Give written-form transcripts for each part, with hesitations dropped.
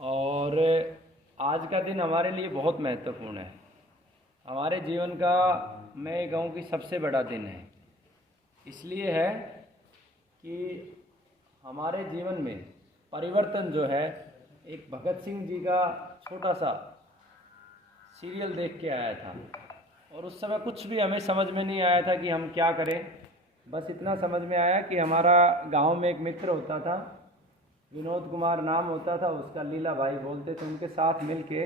और आज का दिन हमारे लिए बहुत महत्वपूर्ण है। हमारे जीवन का मैं ये कहूँ कि सबसे बड़ा दिन है। इसलिए है कि हमारे जीवन में परिवर्तन जो है, एक भगत सिंह जी का छोटा सा सीरियल देख के आया था और उस समय कुछ भी हमें समझ में नहीं आया था कि हम क्या करें। बस इतना समझ में आया कि हमारा गांव में एक मित्र होता था, विनोद कुमार नाम होता था उसका, लीला भाई बोलते थे। उनके साथ मिलके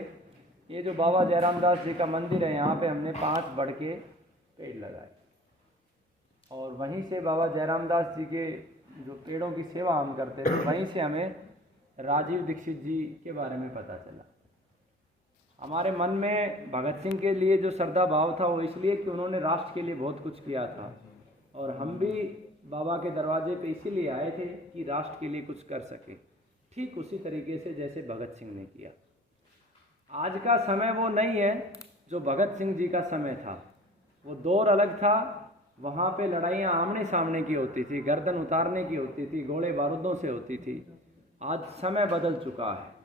ये जो बाबा जयराम दास जी का मंदिर है, यहाँ पे हमने 5 बढ़ के पेड़ लगाए और वहीं से बाबा जयराम दास जी के जो पेड़ों की सेवा हम करते थे, वहीं से हमें राजीव दीक्षित जी के बारे में पता चला। हमारे मन में भगत सिंह के लिए जो श्रद्धा भाव था वो इसलिए कि उन्होंने राष्ट्र के लिए बहुत कुछ किया था और हम भी बाबा के दरवाजे पे इसीलिए आए थे कि राष्ट्र के लिए कुछ कर सके, ठीक उसी तरीके से जैसे भगत सिंह ने किया। आज का समय वो नहीं है जो भगत सिंह जी का समय था। वो दौर अलग था। वहाँ पे लड़ाइयाँ आमने सामने की होती थी, गर्दन उतारने की होती थी, गोले बारूदों से होती थी। आज समय बदल चुका है।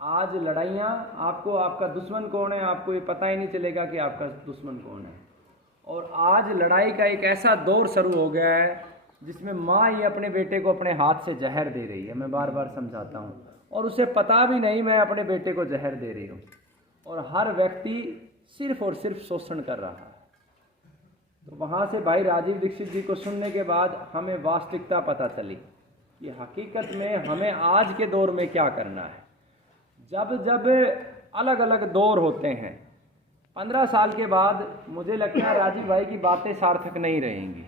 आज लड़ाइयाँ, आपको आपका दुश्मन कौन है आपको ये पता ही नहीं चलेगा कि आपका दुश्मन कौन है। और आज लड़ाई का एक ऐसा दौर शुरू हो गया है जिसमें माँ ही अपने बेटे को अपने हाथ से जहर दे रही है। मैं बार बार समझाता हूँ और उसे पता भी नहीं मैं अपने बेटे को जहर दे रही हूँ, और हर व्यक्ति सिर्फ और सिर्फ शोषण कर रहा है। तो वहाँ से भाई राजीव दीक्षित जी को सुनने के बाद हमें वास्तविकता पता चली कि हकीकत में हमें आज के दौर में क्या करना है। जब जब अलग अलग दौर होते हैं, 15 साल के बाद मुझे लगता है राजीव भाई की बातें सार्थक नहीं रहेंगी,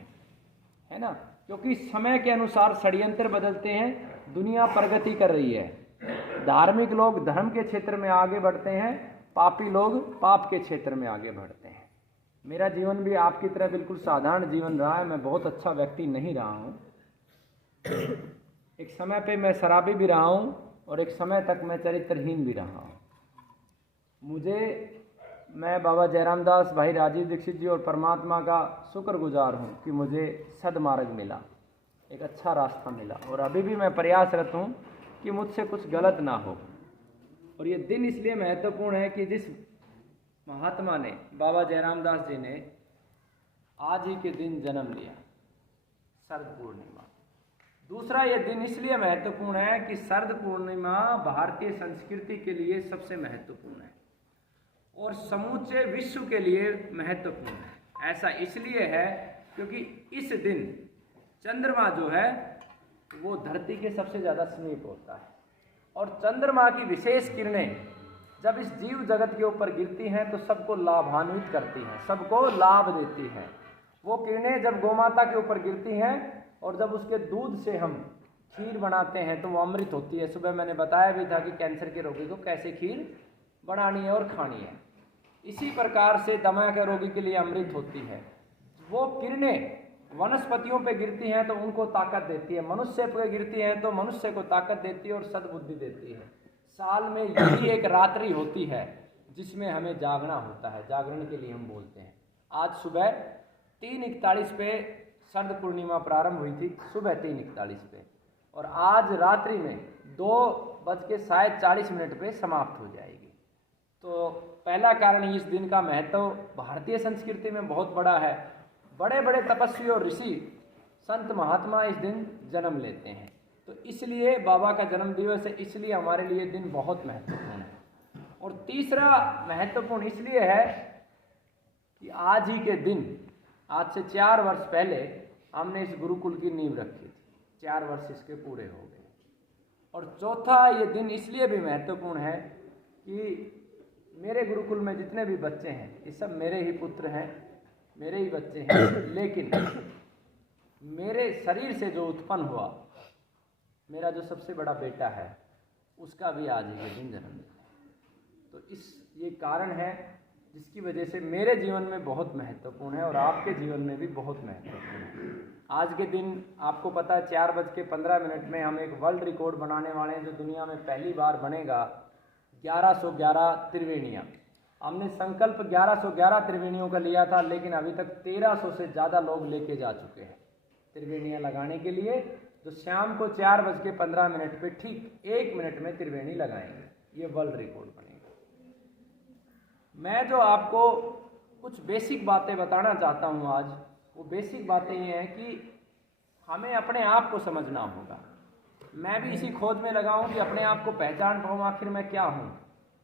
है ना, क्योंकि समय के अनुसार षड्यंत्र बदलते हैं, दुनिया प्रगति कर रही है। धार्मिक लोग धर्म के क्षेत्र में आगे बढ़ते हैं, पापी लोग पाप के क्षेत्र में आगे बढ़ते हैं। मेरा जीवन भी आपकी तरह बिल्कुल साधारण जीवन रहा है। मैं बहुत अच्छा व्यक्ति नहीं रहा हूँ। एक समय पे मैं शराबी भी रहा हूँ और एक समय तक मैं चरित्रहीन भी रहा हूँ। मैं बाबा जयराम दास, भाई राजीव दीक्षित जी और परमात्मा का शुक्रगुजार हूँ कि मुझे सद्मार्ग मिला, एक अच्छा रास्ता मिला, और अभी भी मैं प्रयासरत हूँ कि मुझसे कुछ गलत ना हो। और ये दिन इसलिए महत्वपूर्ण है कि जिस महात्मा ने, बाबा जयराम दास जी ने आज ही के दिन जन्म लिया, शरद पूर्णिमा। दूसरा, ये दिन इसलिए महत्वपूर्ण है कि शरद पूर्णिमा भारतीय संस्कृति के लिए सबसे महत्वपूर्ण है और समूचे विश्व के लिए महत्वपूर्ण है। ऐसा इसलिए है क्योंकि इस दिन चंद्रमा जो है वो धरती के सबसे ज़्यादा समीप होता है और चंद्रमा की विशेष किरणें जब इस जीव जगत के ऊपर गिरती हैं तो सबको लाभान्वित करती हैं, सबको लाभ देती हैं। वो किरणें जब गौमाता के ऊपर गिरती हैं और जब उसके दूध से हम खीर बनाते हैं तो वो अमृत होती है। सुबह मैंने बताया भी था कि कैंसर के रोगी को कैसे खीर बनानी है और खानी है। इसी प्रकार से दमा के रोगी के लिए अमृत होती है। वो किरणें वनस्पतियों पे गिरती हैं तो उनको ताकत देती है, मनुष्य पे गिरती हैं तो मनुष्य को ताकत देती है और सद्बुद्धि देती है। साल में यही एक रात्रि होती है जिसमें हमें जागना होता है, जागरण के लिए हम बोलते हैं। आज सुबह 3:41 पे शरद पूर्णिमा प्रारंभ हुई थी, सुबह 3:41 पे, और आज रात्रि में 2:40 पे समाप्त हो जाएगी। तो पहला कारण इस दिन का महत्व भारतीय संस्कृति में बहुत बड़ा है। बड़े बड़े तपस्वी और ऋषि संत महात्मा इस दिन जन्म लेते हैं, तो इसलिए बाबा का जन्म दिवस है, इसलिए हमारे लिए दिन बहुत महत्वपूर्ण है। और तीसरा महत्वपूर्ण इसलिए है कि आज ही के दिन, आज से 4 वर्ष पहले हमने इस गुरुकुल की नींव रखी थी, 4 वर्ष इसके पूरे हो गए। और चौथा ये दिन इसलिए भी महत्वपूर्ण है कि मेरे गुरुकुल में जितने भी बच्चे हैं ये सब मेरे ही पुत्र हैं, मेरे ही बच्चे हैं, लेकिन मेरे शरीर से जो उत्पन्न हुआ मेरा जो सबसे बड़ा बेटा है उसका भी आज ही के दिन जन्मदिन है। तो ये कारण है जिसकी वजह से मेरे जीवन में बहुत महत्वपूर्ण है और आपके जीवन में भी बहुत महत्वपूर्ण है। आज के दिन आपको पता है 4:15 में हम एक वर्ल्ड रिकॉर्ड बनाने वाले हैं जो दुनिया में पहली बार बनेगा, 1111 त्रिवेणियाँ। हमने संकल्प 1111 त्रिवेणियों का लिया था, लेकिन अभी तक 1300 से ज़्यादा लोग लेके जा चुके हैं त्रिवेणियाँ लगाने के लिए। जो शाम को 4:15 पे ठीक 1 मिनट में त्रिवेणी लगाएंगे, ये वर्ल्ड रिकॉर्ड बनेगा। मैं जो आपको कुछ बेसिक बातें बताना चाहता हूँ आज, वो बेसिक बातें ये हैं कि हमें अपने आप को समझना होगा। मैं भी इसी खोज में लगा हूँ कि अपने आप को पहचान पाऊँ, आखिर मैं क्या हूँ,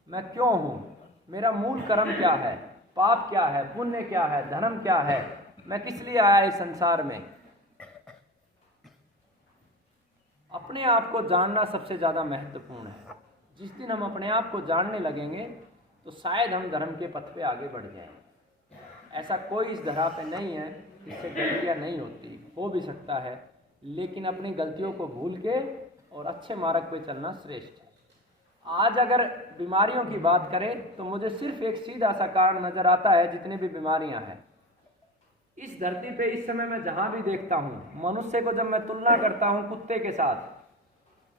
मैं क्यों हूँ, मेरा मूल कर्म क्या है, पाप क्या है, पुण्य क्या है, धर्म क्या है, मैं किस लिए आया इस संसार में। अपने आप को जानना सबसे ज़्यादा महत्वपूर्ण है। जिस दिन हम अपने आप को जानने लगेंगे तो शायद हम धर्म के पथ पे आगे बढ़ जाएंगे। ऐसा कोई इस धरा पे नहीं है जिससे गलतियाँ नहीं होती, हो भी सकता है, लेकिन अपनी गलतियों को भूल के और अच्छे मार्ग पे चलना श्रेष्ठ है। आज अगर बीमारियों की बात करें तो मुझे सिर्फ एक सीधा सा कारण नजर आता है, जितने भी बीमारियां हैं इस धरती पे इस समय मैं जहां भी देखता हूं, मनुष्य को जब मैं तुलना करता हूं कुत्ते के साथ,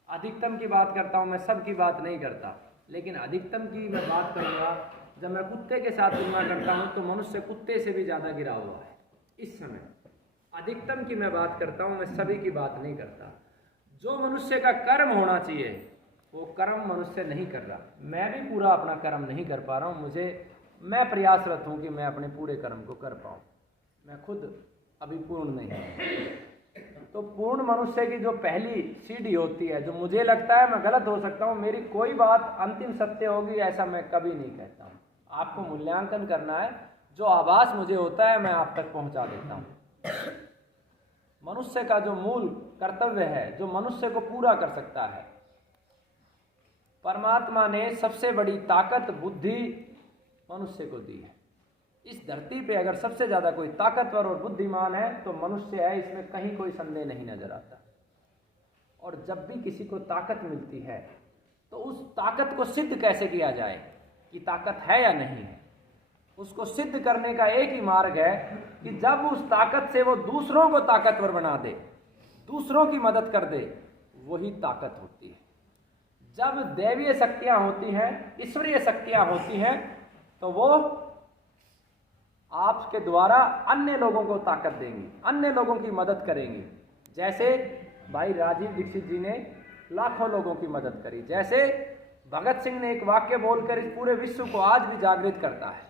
अधिकतम की बात करता हूं, मैं सब की बात नहीं करता, लेकिन अधिकतम की मैं बात करूंगा, जब मैं कुत्ते के साथ तुलना करता हूं तो मनुष्य कुत्ते से भी ज्यादा गिरा हुआ है इस समय। अधिकतम की मैं बात करता हूं, मैं सभी की बात नहीं करता। जो मनुष्य का कर्म होना चाहिए वो कर्म मनुष्य नहीं कर रहा। मैं भी पूरा अपना कर्म नहीं कर पा रहा हूँ, मैं प्रयासरत हूँ कि मैं अपने पूरे कर्म को कर पाऊँ। मैं खुद अभी पूर्ण नहीं हूँ। तो पूर्ण मनुष्य की जो पहली सीढ़ी होती है, जो मुझे लगता है, मैं गलत हो सकता हूँ, मेरी कोई बात अंतिम सत्य होगी ऐसा मैं कभी नहीं कहता हूँ। आपको मूल्यांकन करना है, जो आभास मुझे होता है मैं आप तक पहुँचा देता हूँ। मनुष्य का जो मूल कर्तव्य है, जो मनुष्य को पूरा कर सकता है, परमात्मा ने सबसे बड़ी ताकत बुद्धि मनुष्य को दी है। इस धरती पे अगर सबसे ज्यादा कोई ताकतवर और बुद्धिमान है तो मनुष्य है, इसमें कहीं कोई संदेह नहीं नजर आता। और जब भी किसी को ताकत मिलती है तो उस ताकत को सिद्ध कैसे किया जाए कि ताकत है या नहीं है, उसको सिद्ध करने का एक ही मार्ग है कि जब उस ताकत से वो दूसरों को ताकतवर बना दे, दूसरों की मदद कर दे, वही ताकत होती है। जब दैवीय शक्तियां होती हैं, ईश्वरीय शक्तियां होती हैं, तो वो आपके द्वारा अन्य लोगों को ताकत देंगी, अन्य लोगों की मदद करेंगी। जैसे भाई राजीव दीक्षित जी ने लाखों लोगों की मदद करी, जैसे भगत सिंह ने एक वाक्य बोलकर इस पूरे विश्व को आज भी जागृत करता है।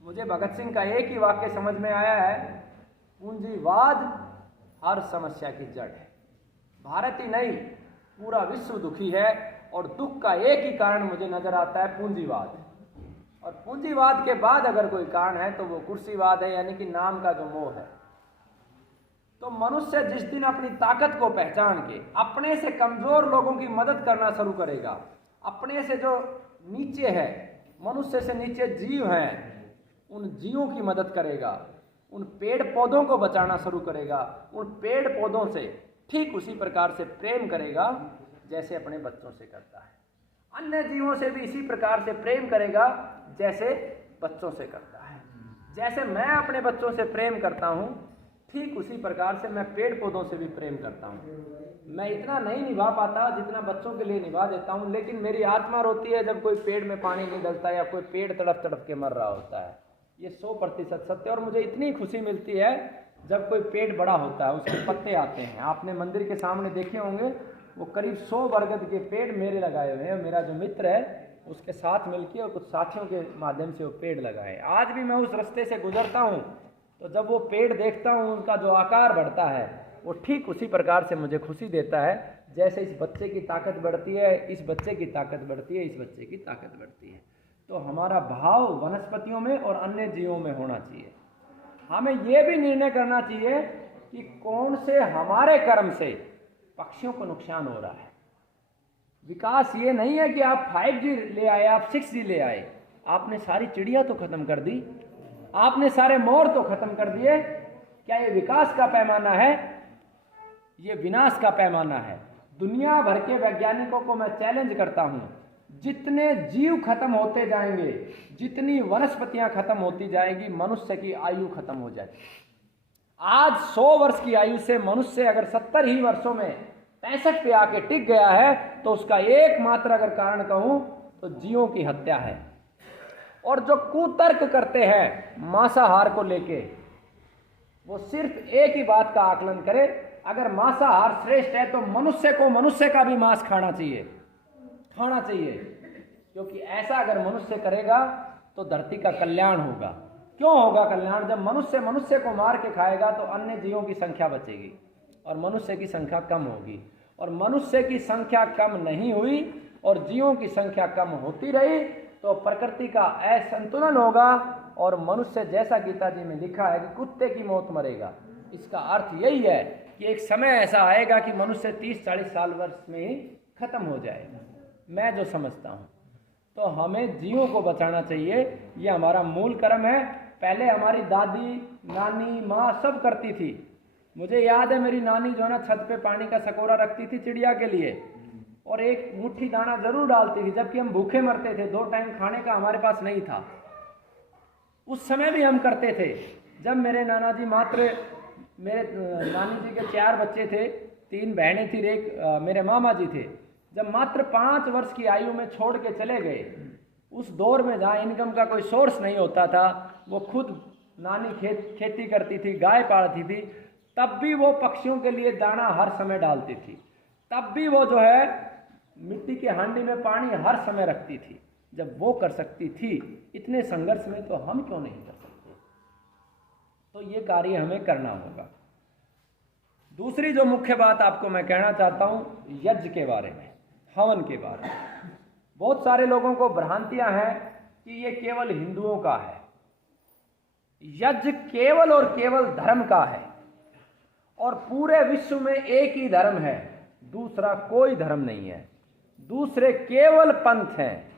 मुझे भगत सिंह का एक ही वाक्य समझ में आया है, पूंजीवाद हर समस्या की जड़ है। भारत ही नहीं, पूरा विश्व दुखी है और दुख का एक ही कारण मुझे नजर आता है, पूंजीवाद। और पूंजीवाद के बाद अगर कोई कारण है तो वो कुर्सीवाद है, यानी कि नाम का जो मोह है। तो मनुष्य जिस दिन अपनी ताकत को पहचान के अपने से कमजोर लोगों की मदद करना शुरू करेगा, अपने से जो नीचे है, मनुष्य से नीचे जीव हैं, उन जीवों की मदद करेगा, उन पेड़ पौधों को बचाना शुरू करेगा, उन पेड़ पौधों से ठीक उसी प्रकार से प्रेम करेगा जैसे अपने बच्चों से करता है। अन्य जीवों से भी इसी प्रकार से प्रेम करेगा जैसे बच्चों से करता है। जैसे मैं अपने बच्चों से प्रेम करता हूँ, ठीक उसी प्रकार से मैं पेड़ पौधों से भी प्रेम करता हूँ। मैं इतना नहीं निभा पाता जितना बच्चों के लिए निभा देता हूँ, लेकिन मेरी आत्मा रोती है जब कोई पेड़ में पानी नहीं डलता या कोई पेड़ तड़प तड़प के मर रहा होता है। ये 100% सत्य। और मुझे इतनी खुशी मिलती है जब कोई पेड़ बड़ा होता है, उसके पत्ते आते हैं। आपने मंदिर के सामने देखे होंगे, वो करीब 100 बरगद के पेड़ मेरे लगाए हुए हैं। मेरा जो मित्र है उसके साथ मिलके और कुछ साथियों के माध्यम से वो पेड़ लगाए। आज भी मैं उस रास्ते से गुजरता हूँ तो जब वो पेड़ देखता हूँ, उनका जो आकार बढ़ता है, वो ठीक उसी प्रकार से मुझे खुशी देता है जैसे इस बच्चे की ताकत बढ़ती है, इस बच्चे की ताकत बढ़ती है, इस बच्चे की ताकत बढ़ती है। तो हमारा भाव वनस्पतियों में और अन्य जीवों में होना चाहिए। हमें ये भी निर्णय करना चाहिए कि कौन से हमारे कर्म से पक्षियों को नुकसान हो रहा है। विकास ये नहीं है कि आप 5G ले आए, आप 6G ले आए, आपने सारी चिड़िया तो खत्म कर दी, आपने सारे मोर तो खत्म कर दिए। क्या ये विकास का पैमाना है? ये विनाश का पैमाना है। दुनिया भर के वैज्ञानिकों को मैं चैलेंज करता हूं, जितने जीव खत्म होते जाएंगे, जितनी वनस्पतियां खत्म होती जाएंगी, मनुष्य की आयु खत्म हो जाएगी। आज 100 वर्ष की आयु से मनुष्य अगर 70 ही वर्षों में 65 पे आके टिक गया है तो उसका एकमात्र अगर कारण कहूं तो जीवों की हत्या है। और जो कुतर्क करते हैं मांसाहार को लेके, वो सिर्फ एक ही बात का आकलन करे अगर मांसाहार श्रेष्ठ है तो मनुष्य को मनुष्य का भी मांस खाना चाहिए, क्योंकि ऐसा अगर मनुष्य करेगा तो धरती का कल्याण होगा। क्यों होगा कल्याण? जब मनुष्य मनुष्य को मार के खाएगा तो अन्य जीवों की संख्या बचेगी और मनुष्य की संख्या कम होगी, और मनुष्य की संख्या कम नहीं हुई और जीवों की संख्या कम होती रही तो प्रकृति का असंतुलन होगा और मनुष्य, जैसा गीता जी में लिखा है कि कुत्ते की मौत मरेगा। इसका अर्थ यही है कि एक समय ऐसा आएगा कि मनुष्य 30-40 साल वर्ष में ही खत्म हो जाएगा, मैं जो समझता हूँ। तो हमें जीवों को बचाना चाहिए, ये हमारा मूल कर्म है। पहले हमारी दादी, नानी, माँ सब करती थी। मुझे याद है मेरी नानी जो है ना छत पे पानी का सकोरा रखती थी चिड़िया के लिए और एक मुट्ठी दाना जरूर डालती थी, जबकि हम भूखे मरते थे, 2 टाइम खाने का हमारे पास नहीं था। उस समय भी हम करते थे। जब मेरे नाना जी मेरे नानी जी के 4 बच्चे थे, 3 बहनें थी, एक मेरे मामा जी थे, जब मात्र 5 वर्ष की आयु में छोड़ के चले गए, उस दौर में जहाँ इनकम का कोई सोर्स नहीं होता था, वो खुद नानी खेती करती थी, गाय पालती थी, तब भी वो पक्षियों के लिए दाना हर समय डालती थी, तब भी वो जो है मिट्टी के हांडी में पानी हर समय रखती थी। जब वो कर सकती थी इतने संघर्ष में, तो हम क्यों नहीं कर सकते? तो ये कार्य हमें करना होगा। दूसरी जो मुख्य बात आपको मैं कहना चाहता हूँ यज्ञ के बारे में, हवन के बारे में। बहुत सारे लोगों को भ्रांतियां हैं कि ये केवल हिंदुओं का है। यज्ञ केवल और केवल धर्म का है और पूरे विश्व में एक ही धर्म है, दूसरा कोई धर्म नहीं है, दूसरे केवल पंथ हैं।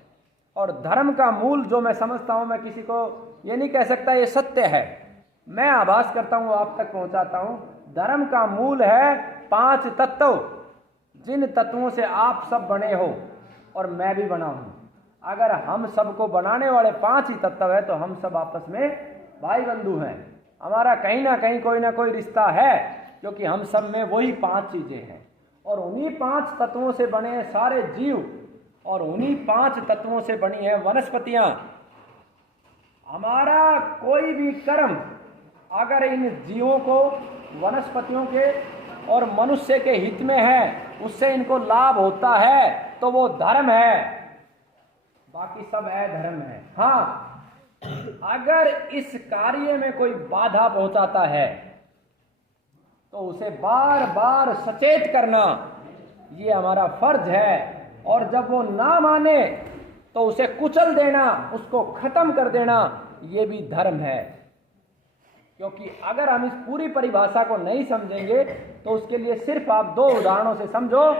और धर्म का मूल जो मैं समझता हूं, मैं किसी को ये नहीं कह सकता ये सत्य है, मैं आभास करता हूं, आप तक पहुंचाता हूं। धर्म का मूल है 5 तत्व, जिन तत्वों से आप सब बने हो और मैं भी बना हूं। अगर हम सबको बनाने वाले 5 ही तत्व है तो हम सब आपस में भाई बंधु हैं। हमारा कहीं ना कहीं कोई ना कोई रिश्ता है, क्योंकि हम सब में वही 5 चीजें हैं और उन्हीं 5 तत्वों से बने हैं सारे जीव और उन्हीं 5 तत्वों से बनी है वनस्पतियां। हमारा कोई भी कर्म अगर इन जीवों को, वनस्पतियों के और मनुष्य के हित में है, उससे इनको लाभ होता है तो वो धर्म है, बाकी सब अधर्म है। हाँ, अगर इस कार्य में कोई बाधा पहुंचाता है तो उसे बार बार सचेत करना ये हमारा फर्ज है, और जब वो ना माने तो उसे कुचल देना, उसको खत्म कर देना, ये भी धर्म है। क्योंकि अगर हम इस पूरी परिभाषा को नहीं समझेंगे तो उसके लिए सिर्फ आप 2 उदाहरणों से समझो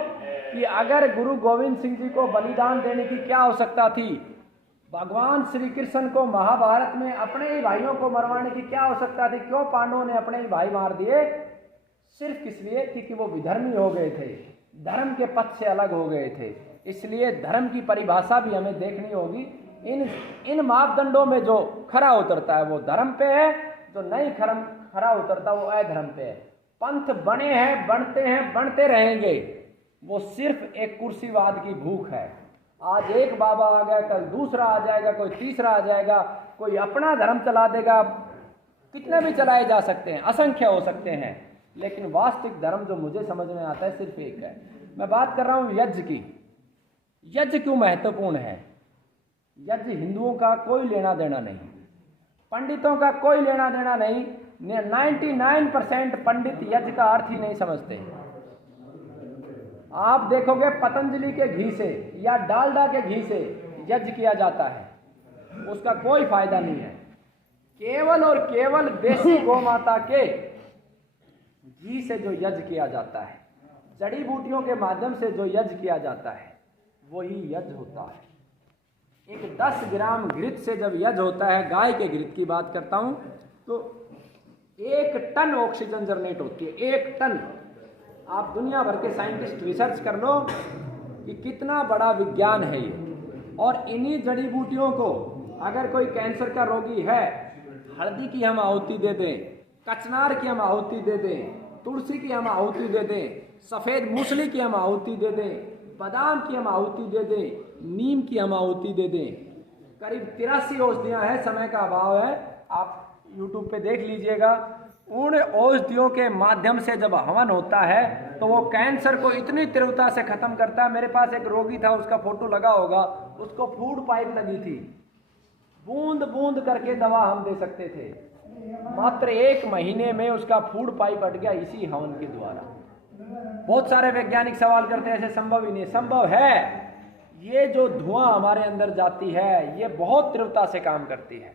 कि अगर गुरु गोविंद सिंह जी को बलिदान देने की क्या आवश्यकता थी, भगवान श्री कृष्ण को महाभारत में अपने ही भाइयों को मरवाने की क्या आवश्यकता थी, क्यों पांडवों ने अपने ही भाई मार दिए? सिर्फ इसलिए क्योंकि वो विधर्मी हो गए थे, धर्म के पथ से अलग हो गए थे। इसलिए धर्म की परिभाषा भी हमें देखनी होगी। इन मापदंडों में जो खरा उतरता है वो धर्म पे है, जो नहीं खरा उतरता वो अधर्म पे है। पंथ बने हैं, बनते हैं, बनते रहेंगे, वो सिर्फ एक कुर्सीवाद की भूख है। आज एक बाबा आ गया, कल दूसरा आ जाएगा, कोई तीसरा आ जाएगा, कोई अपना धर्म चला देगा। कितने भी चलाए जा सकते हैं, असंख्य हो सकते हैं, लेकिन वास्तविक धर्म जो मुझे समझ में आता है सिर्फ एक है। मैं बात कर रहा हूं यज्ञ की। यज्ञ क्यों महत्वपूर्ण है? यज्ञ हिंदुओं का कोई लेना देना नहीं, पंडितों का कोई लेना देना नहीं। 99% पंडित यज्ञ का अर्थ ही नहीं समझते। आप देखोगे पतंजलि के घी से या डालडा के घी से यज्ञ किया जाता है, उसका कोई फायदा नहीं है। केवल और केवल देसी गौमाता के घी से जो यज्ञ किया जाता है, जड़ी बूटियों के माध्यम से जो यज्ञ किया जाता है, वही यज्ञ होता है। एक 10 ग्राम घृत से जब यज्ञ होता है, गाय के घृत की बात करता हूं, तो 1 टन ऑक्सीजन जनरेट होती है। 1 टन। आप दुनिया भर के साइंटिस्ट रिसर्च कर लो कि कितना बड़ा विज्ञान है ये। और इन्हीं जड़ी बूटियों को अगर कोई कैंसर का रोगी है, हल्दी की हम आहुति दे दें, कचनार की हम आहुति दे दें, तुलसी की हम आहुति दे दें, सफ़ेद मूसली की हम आहुति दे दें, बादाम की हम आहुति दे दें, नीम की हम आहुति दे दें। करीब 83 औषधियाँ हैं, समय का अभाव है, आप YouTube पे देख लीजिएगा। उन औषधियों के माध्यम से जब हवन होता है तो वो कैंसर को इतनी तीव्रता से खत्म करता है। मेरे पास एक रोगी था, उसका फोटो लगा होगा, उसको फूड पाइप लगी थी, बूंद बूंद करके दवा हम दे सकते थे, मात्र 1 महीने में उसका फूड पाइप हट गया इसी हवन के द्वारा। बहुत सारे वैज्ञानिक सवाल करते हैं ऐसे संभव ही नहीं, संभव है। ये जो धुआं हमारे अंदर जाती है ये बहुत तीव्रता से काम करती है,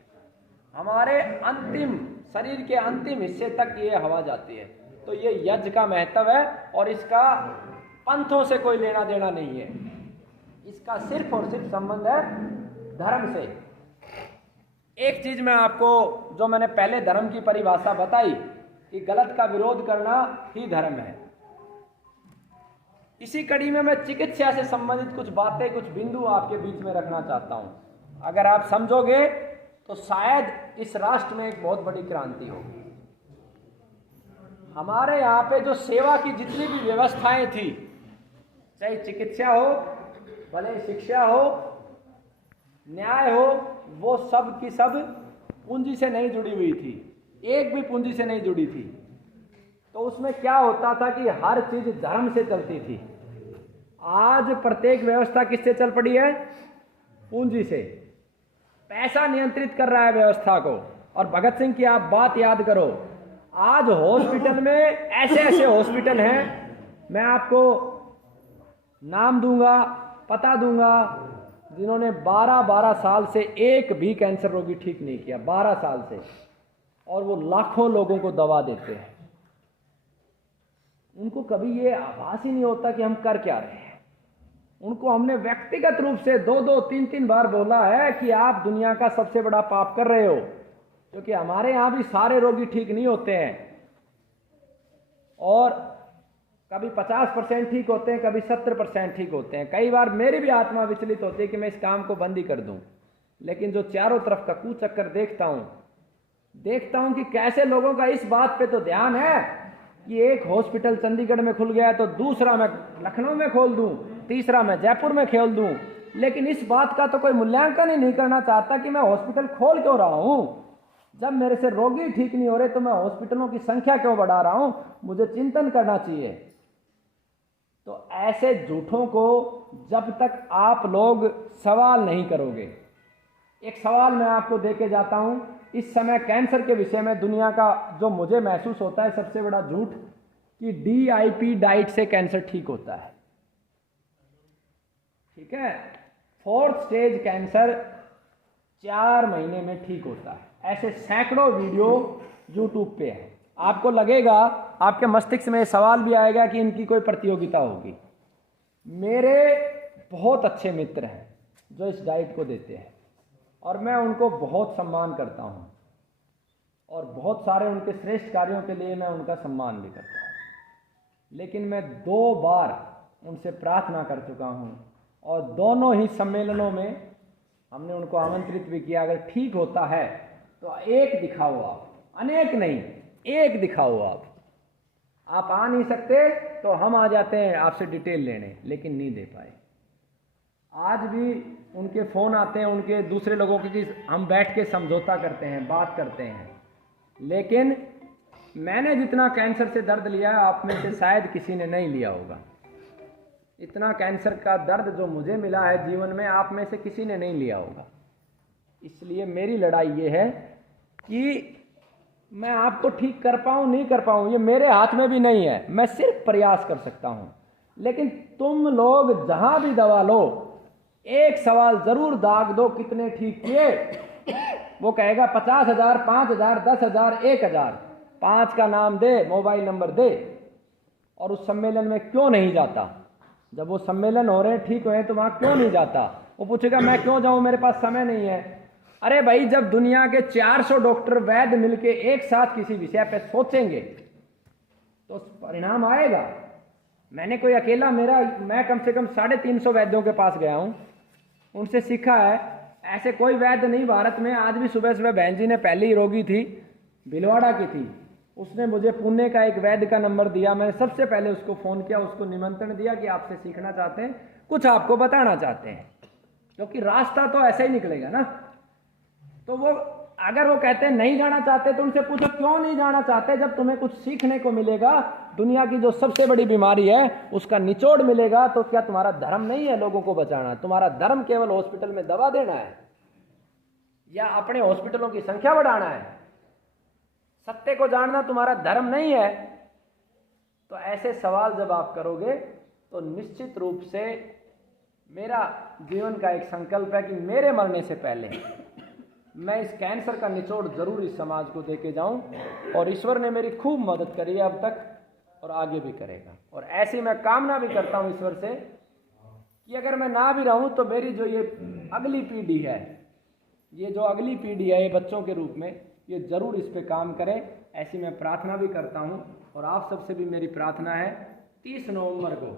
हमारे अंतिम शरीर के अंतिम हिस्से तक ये हवा जाती है। तो ये यज्ञ का महत्व है और इसका पंथों से कोई लेना देना नहीं है, इसका सिर्फ और सिर्फ संबंध है धर्म से। एक चीज मैं आपको, जो मैंने पहले धर्म की परिभाषा बताई कि गलत का विरोध करना ही धर्म है, इसी कड़ी में मैं चिकित्सा से संबंधित कुछ बातें, कुछ बिंदु आपके बीच में रखना चाहता हूं। अगर आप समझोगे तो शायद इस राष्ट्र में एक बहुत बड़ी क्रांति होगी। हमारे यहाँ पे जो सेवा की जितनी भी व्यवस्थाएं थी, चाहे चिकित्सा हो, भले शिक्षा हो, न्याय हो, वो सब की सब पूंजी से नहीं जुड़ी हुई थी, एक भी पूंजी से नहीं जुड़ी थी। तो उसमें क्या होता था कि हर चीज धर्म से चलती थी। आज प्रत्येक व्यवस्था किससे चल पड़ी है? पूंजी से। पैसा नियंत्रित कर रहा है व्यवस्था को। और भगत सिंह की आप बात याद करो, आज हॉस्पिटल में ऐसे ऐसे हॉस्पिटल हैं, मैं आपको नाम दूंगा, पता दूंगा, जिन्होंने 12-12 साल से एक भी कैंसर रोगी ठीक नहीं किया, 12 साल से, और वो लाखों लोगों को दवा देते हैं। उनको कभी ये आभास ही नहीं होता कि हम कर क्या रहे हैं। उनको हमने व्यक्तिगत रूप से 2-2, 3-3 बार बोला है कि आप दुनिया का सबसे बड़ा पाप कर रहे हो, क्योंकि हमारे यहां भी सारे रोगी ठीक नहीं होते हैं, और कभी 50% ठीक होते हैं, कभी 70% ठीक होते हैं। कई बार मेरी भी आत्मा विचलित होती है कि मैं इस काम को बंद ही कर दूं, लेकिन जो चारों तरफ का कुचक्कर देखता हूं कि कैसे लोगों का इस बात पे तो ध्यान है कि एक हॉस्पिटल चंडीगढ़ में खुल गया तो दूसरा मैं लखनऊ में खोल दूं, तीसरा मैं जयपुर में खोल दूं, लेकिन इस बात का तो कोई मूल्यांकन ही नहीं करना चाहता कि मैं हॉस्पिटल खोल क्यों रहा हूं। जब मेरे से रोगी ठीक नहीं हो रहे तो मैं हॉस्पिटलों की संख्या क्यों बढ़ा रहा हूं? मुझे चिंतन करना चाहिए। तो ऐसे झूठों को जब तक आप लोग सवाल नहीं करोगे, एक सवाल मैं आपको देके जाता हूं। इस समय कैंसर के विषय में दुनिया का जो मुझे महसूस होता है सबसे बड़ा झूठ कि DIP डाइट से कैंसर ठीक होता है। ठीक है, 4th स्टेज कैंसर 4 महीने में ठीक होता है। ऐसे सैकड़ों वीडियो YouTube पे है। आपको लगेगा, आपके मस्तिष्क में सवाल भी आएगा कि इनकी कोई प्रतियोगिता होगी। मेरे बहुत अच्छे मित्र हैं जो इस डाइट को देते हैं और मैं उनको बहुत सम्मान करता हूं, और बहुत सारे उनके श्रेष्ठ कार्यों के लिए मैं उनका सम्मान भी करता हूं। लेकिन मैं 2 बार उनसे प्रार्थना कर चुका हूं, और दोनों ही सम्मेलनों में हमने उनको आमंत्रित भी किया, अगर ठीक होता है तो एक दिखाओ आप, अनेक नहीं, एक दिखाओ आप आ नहीं सकते तो हम आ जाते हैं आपसे डिटेल लेने, लेकिन नहीं दे पाए। आज भी उनके फ़ोन आते हैं, उनके दूसरे लोगों के, कि हम बैठ के समझौता करते हैं, बात करते हैं, लेकिन मैंने जितना कैंसर से दर्द लिया है आप में से शायद किसी ने नहीं लिया होगा। इतना कैंसर का दर्द जो मुझे मिला है जीवन में, आप में से किसी ने नहीं लिया होगा। इसलिए मेरी लड़ाई ये है कि मैं आपको ठीक कर पाऊँ नहीं कर पाऊँ, ये मेरे हाथ में भी नहीं है, मैं सिर्फ प्रयास कर सकता हूँ। लेकिन तुम लोग जहाँ भी दवा लो, एक सवाल जरूर दाग दो, कितने ठीक किए? वो कहेगा 50,000, 5,000, 10,000, 1,000, 5 का नाम दे, मोबाइल नंबर दे। और उस सम्मेलन में क्यों नहीं जाता? जब वो सम्मेलन हो रहे हैं, ठीक हुए, तो वहाँ क्यों नहीं जाता? वो पूछेगा मैं क्यों जाऊँ, मेरे पास समय नहीं है। अरे भाई, जब दुनिया के 400 डॉक्टर वैद्य मिलके एक साथ किसी विषय पे सोचेंगे तो परिणाम आएगा। मैंने कोई अकेला, मैं कम से कम 350 वैद्यों के पास गया हूँ, उनसे सीखा है। ऐसे कोई वैद्य नहीं भारत में। आज भी सुबह सुबह बहन जी ने, पहली रोगी थी, भिलवाड़ा की थी, उसने मुझे पुणे का एक वैद्य का नंबर दिया। मैंने सबसे पहले उसको फ़ोन किया, उसको निमंत्रण दिया कि आपसे सीखना चाहते हैं, कुछ आपको बताना चाहते हैं, क्योंकि रास्ता तो ऐसा ही निकलेगा ना। तो वो अगर वो कहते हैं नहीं जाना चाहते तो उनसे पूछो क्यों नहीं जाना चाहते। जब तुम्हें कुछ सीखने को मिलेगा, दुनिया की जो सबसे बड़ी बीमारी है उसका निचोड़ मिलेगा, तो क्या तुम्हारा धर्म नहीं है लोगों को बचाना? तुम्हारा धर्म केवल हॉस्पिटल में दवा देना है या अपने हॉस्पिटलों की संख्या बढ़ाना है? सत्य को जानना तुम्हारा धर्म नहीं है? तो ऐसे सवाल जब आप करोगे तो निश्चित रूप से मेरा जीवन का एक संकल्प है कि मेरे मरने से पहले मैं इस कैंसर का निचोड़ जरूर इस समाज को देके जाऊं। और ईश्वर ने मेरी खूब मदद करी है अब तक और आगे भी करेगा। और ऐसी मैं कामना भी करता हूं ईश्वर से कि अगर मैं ना भी रहूं तो मेरी जो ये अगली पीढ़ी है, ये जो अगली पीढ़ी है, ये बच्चों के रूप में ये जरूर इस पे काम करें, ऐसी मैं प्रार्थना भी करता हूं। और आप सबसे भी मेरी प्रार्थना है, 30 नवंबर को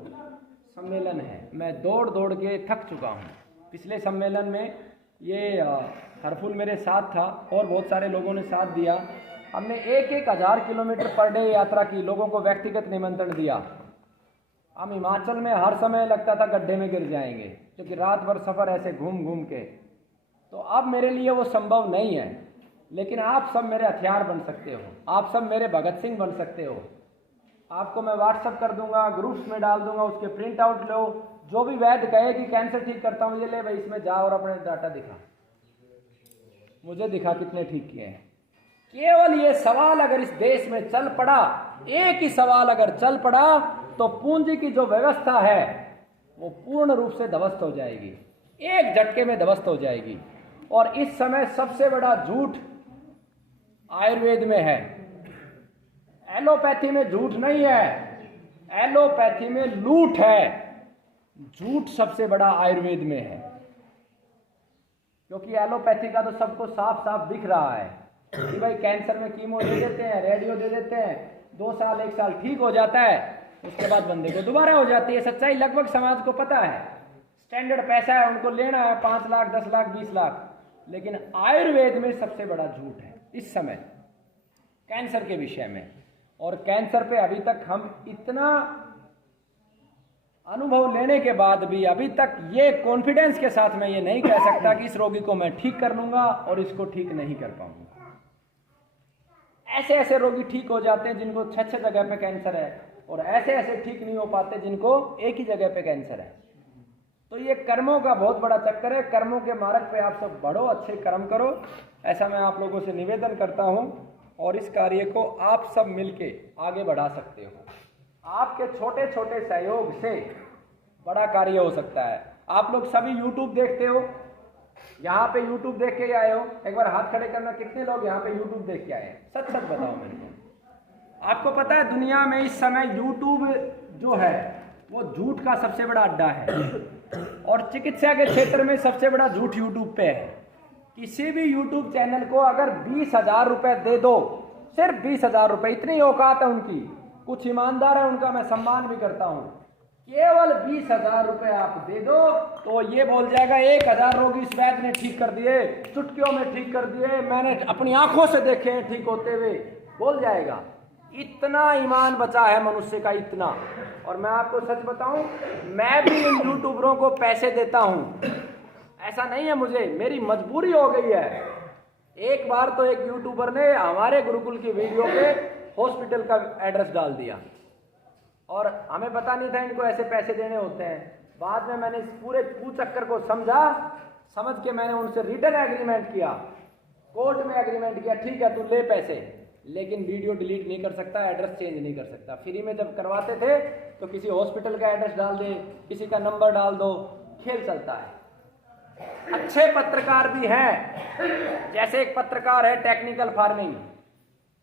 सम्मेलन है। मैं दौड़ दौड़ के थक चुका हूं। पिछले सम्मेलन में ये हरफुल मेरे साथ था और बहुत सारे लोगों ने साथ दिया। हमने 1,000 किलोमीटर पर डे यात्रा की, लोगों को व्यक्तिगत निमंत्रण दिया। हम हिमाचल में हर समय लगता था गड्ढे में गिर जाएंगे, क्योंकि रात भर सफ़र ऐसे घूम घूम के। तो अब मेरे लिए वो संभव नहीं है, लेकिन आप सब मेरे हथियार बन सकते हो, आप सब मेरे भगत सिंह बन सकते हो। आपको मैं व्हाट्सअप कर दूंगा, ग्रुप्स में डाल दूंगा, उसके प्रिंट आउट लो। जो भी वैद्य कहे कि कैंसर ठीक करता हूँ, ये ले भाई इसमें जा और अपने डाटा दिखा, मुझे दिखा कितने ठीक किए हैं। केवल ये सवाल अगर इस देश में चल पड़ा, एक ही सवाल अगर चल पड़ा, तो पूंजी की जो व्यवस्था है वो पूर्ण रूप से ध्वस्त हो जाएगी, एक झटके में ध्वस्त हो जाएगी। और इस समय सबसे बड़ा झूठ आयुर्वेद में है। एलोपैथी में झूठ नहीं है, एलोपैथी में लूट है। झूठ सबसे बड़ा आयुर्वेद में है, क्योंकि एलोपैथी का तो सबको साफ साफ दिख रहा है कि भाई कैंसर में कीमो दे देते हैं, रेडियो दे देते हैं, 2 साल 1 साल ठीक हो जाता है, उसके बाद बंदे को दोबारा हो जाती है। सच्चाई लगभग समाज को पता है। स्टैंडर्ड पैसा है, उनको लेना है 5 लाख 10 लाख 20 लाख। लेकिन आयुर्वेद में सबसे बड़ा झूठ है इस समय कैंसर के विषय में। और कैंसर पे अभी तक हम इतना अनुभव लेने के बाद भी अभी तक ये कॉन्फिडेंस के साथ मैं ये नहीं कह सकता कि इस रोगी को मैं ठीक कर लूंगा और इसको ठीक नहीं कर पाऊंगा। ऐसे ऐसे रोगी ठीक हो जाते हैं जिनको 6 जगह पे कैंसर है, और ऐसे ऐसे ठीक नहीं हो पाते जिनको एक ही जगह पे कैंसर है। तो ये कर्मों का बहुत बड़ा चक्कर है। कर्मों के मार्ग पे आप सब बढ़ो, अच्छे कर्म करो, ऐसा मैं आप लोगों से निवेदन करता हूं। और इस कार्य को आप सब मिलके आगे बढ़ा सकते हो। आपके छोटे छोटे सहयोग से बड़ा कार्य हो सकता है। आप लोग सभी YouTube देखते हो, यहाँ पे YouTube देख के आए हो, एक बार हाथ खड़े करना, कितने लोग यहाँ पे YouTube देख के आए हैं? सच सच बताओ मेरे को। आपको पता है दुनिया में इस समय YouTube जो है वो झूठ का सबसे बड़ा अड्डा है, और चिकित्सा के क्षेत्र में सबसे बड़ा झूठ YouTube पे है। किसी भी YouTube चैनल को अगर 20,000 रुपए दे दो, सिर्फ 20,000 रुपए, इतनी औकात है उनकी, कुछ ईमानदार है उनका, मैं सम्मान भी करता हूं। केवल 20,000 रुपए आप दे दो तो ये बोल जाएगा 1,000 रोगी इस वैद्य ने ठीक कर दिए, चुटकियों में ठीक कर दिए, मैंने अपनी आंखों से देखे हैं ठीक होते हुए, बोल जाएगा। इतना ईमान बचा है मनुष्य का, इतना। और मैं आपको सच बताऊं, मैं भी इन यूट्यूबरों को पैसे देता हूं, ऐसा नहीं है मुझे, मेरी मजबूरी हो गई है। एक बार तो एक यूट्यूबर ने हमारे गुरुकुल की वीडियो पे हॉस्पिटल का एड्रेस डाल दिया, और हमें पता नहीं था इनको ऐसे पैसे देने होते हैं। बाद में मैंने इस पूरे चक्कर को समझ के मैंने उनसे रिटर्न एग्रीमेंट किया, कोर्ट में एग्रीमेंट किया, ठीक है तू ले पैसे, लेकिन वीडियो डिलीट नहीं कर सकता, एड्रेस चेंज नहीं कर सकता। फ्री में जब करवाते थे तो किसी हॉस्पिटल का एड्रेस डाल दे, किसी का नंबर डाल दो, खेल चलता है। अच्छे पत्रकार भी हैं, जैसे एक पत्रकार है टेक्निकल फार्मिंग,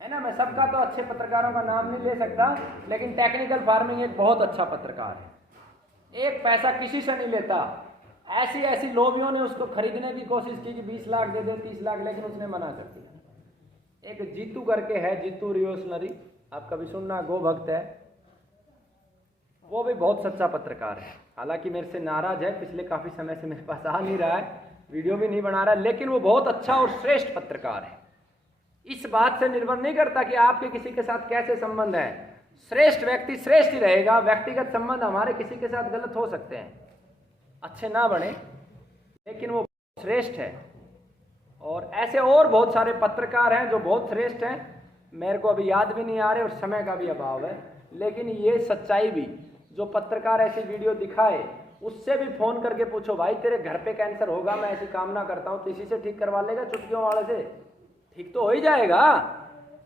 है ना, मैं सबका तो अच्छे पत्रकारों का नाम नहीं ले सकता, लेकिन टेक्निकल फार्मिंग एक बहुत अच्छा पत्रकार है, एक पैसा किसी से नहीं लेता। ऐसी ऐसी लोभियों ने उसको खरीदने की कोशिश की कि 20 लाख दे दे, 30 लाख, लेकिन उसने मना कर दिया। एक जीतू करके है, जीतू रिवोल्यूशनरी, आप कभी सुनना, गो भक्त है, वो भी बहुत सच्चा पत्रकार है। हालांकि मेरे से नाराज है, पिछले काफी समय से मेरे पास आ नहीं रहा है, वीडियो भी नहीं बना रहा है, लेकिन वो बहुत अच्छा और श्रेष्ठ पत्रकार है। इस बात से निर्भर नहीं करता कि आपके किसी के साथ कैसे संबंध है, श्रेष्ठ व्यक्ति श्रेष्ठ ही रहेगा। व्यक्तिगत संबंध हमारे किसी के साथ गलत हो सकते हैं, अच्छे ना बने, लेकिन वो श्रेष्ठ है। और ऐसे और बहुत सारे पत्रकार हैं जो बहुत श्रेष्ठ हैं, मेरे को अभी याद भी नहीं आ रहे और समय का भी अभाव है। लेकिन ये सच्चाई भी, जो पत्रकार ऐसी वीडियो दिखाए उससे भी फ़ोन करके पूछो, भाई तेरे घर पे कैंसर होगा, मैं ऐसी कामना करता हूँ, तो इसी से ठीक करवा लेगा, चुटकियों वाले से ठीक तो हो ही जाएगा।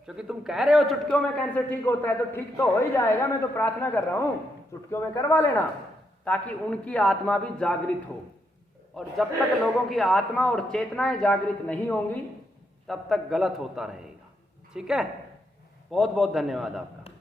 क्योंकि तुम कह रहे हो चुटकियों में कैंसर ठीक होता है, तो ठीक तो हो ही जाएगा। मैं तो प्रार्थना कर रहा हूँ चुटकियों में करवा लेना, ताकि उनकी आत्मा भी जागृत हो। और जब तक लोगों की आत्मा और चेतनाएं जागृत नहीं होंगी तब तक गलत होता रहेगा। ठीक है, बहुत बहुत धन्यवाद आपका।